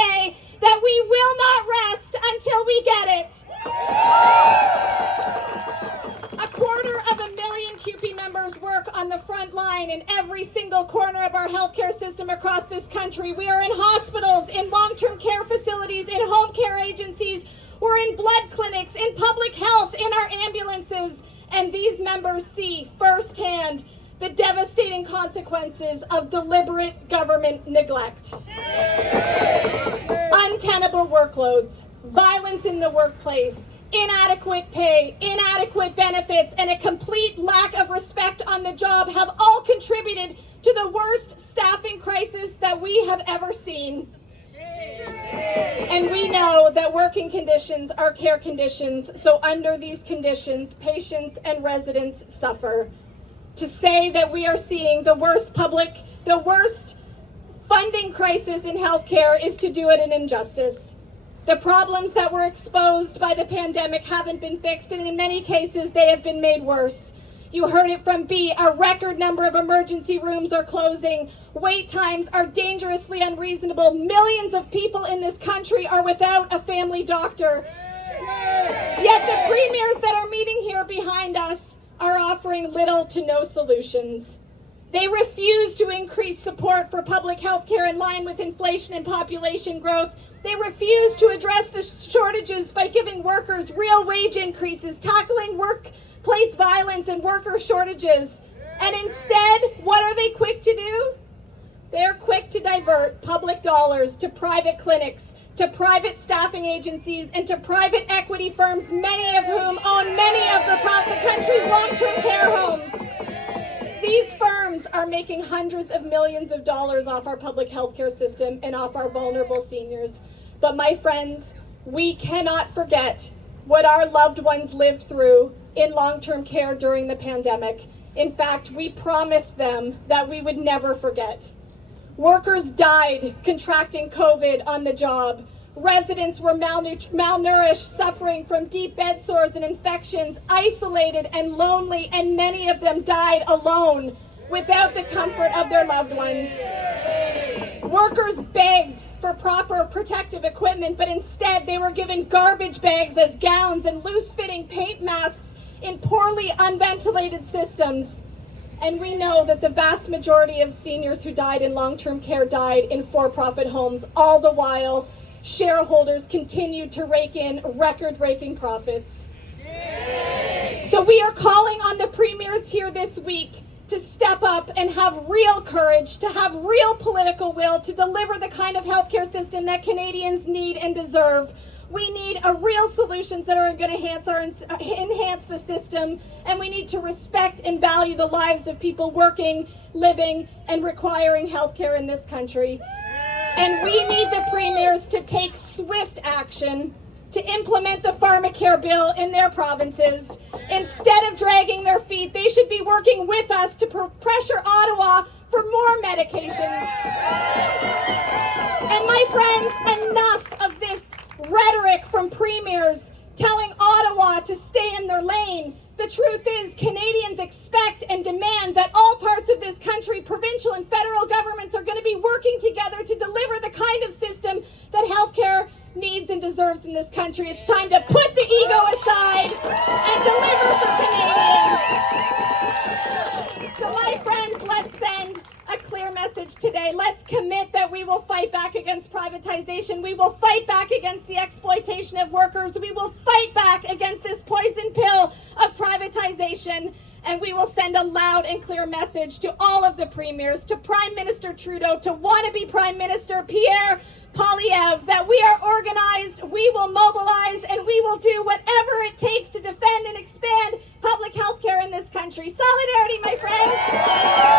today that we will not rest until we get it. 250,000 CUPE members work on the front line in every single corner of our healthcare system across this country. We are in hospitals, in long-term care facilities, in home care agencies, we're in blood clinics, in public health, in our ambulances, and these members see firsthand the devastating consequences of deliberate government neglect. Untenable workloads, violence in the workplace, inadequate pay, inadequate benefits, and a complete lack of respect on the job have all contributed to the worst staffing crisis that we have ever seen. And we know that working conditions are care conditions, so under these conditions, patients and residents suffer. To say that we are seeing the worst funding crisis in healthcare is to do it an injustice. The problems that were exposed by the pandemic haven't been fixed, and in many cases, they have been made worse. You heard it from B. A record number of emergency rooms are closing. Wait times are dangerously unreasonable. Millions of people in this country are without a family doctor. Yet the premiers that are meeting here behind us are offering little to no solutions. They refuse to increase support for public health care in line with inflation and population growth. They refuse to address the shortages by giving workers real wage increases, tackling workplace violence and worker shortages. And instead, what are they quick to do? They are quick to divert public dollars to private clinics, to private staffing agencies, and to private equity firms, many of whom own many of the country's long-term care homes. These firms are making hundreds of millions of dollars off our public healthcare system and off our vulnerable seniors. But my friends, we cannot forget what our loved ones lived through in long-term care during the pandemic. In fact, we promised them that we would never forget. Workers died contracting COVID on the job. Residents were malnourished, suffering from deep bed sores and infections, isolated and lonely, and many of them died alone without the comfort of their loved ones. Workers begged for proper protective equipment, but instead they were given garbage bags as gowns and loose-fitting paint masks in poorly unventilated systems. And we know that the vast majority of seniors who died in long-term care died in for-profit homes. All the while, shareholders continued to rake in record-breaking profits. So we are calling on the premiers here this week to step up and have real courage, to have real political will, to deliver the kind of healthcare system that Canadians need and deserve. We need a real solutions that are going to enhance the system, and we need to respect and value the lives of people working, living, and requiring healthcare in this country. And we need the premiers to take swift action to implement the pharmacare bill in their provinces. Instead of dragging their feet, they should be working with us to pressure Ottawa for more medications. And my friends, enough of this rhetoric from premiers telling Ottawa to stay in their lane. The truth is, Canadians expect and demand that all parts of this country, provincial and federal governments, are going to be working together to deliver the kind of system that healthcare needs and deserves in this country. It's time to put the ego aside and deliver for Canadians. So my friends, let's send a clear message today. Let's commit that we will fight back against privatization. We will fight back against the exploitation of workers. We will fight back against this poison pill of privatization. And we will send a loud and clear message to all of the premiers, to Prime Minister Trudeau, to wannabe Prime Minister Pierre Poilievre, that we are organized, we will mobilize, and we will do whatever it takes to defend and expand public health care in this country. Solidarity, my friends!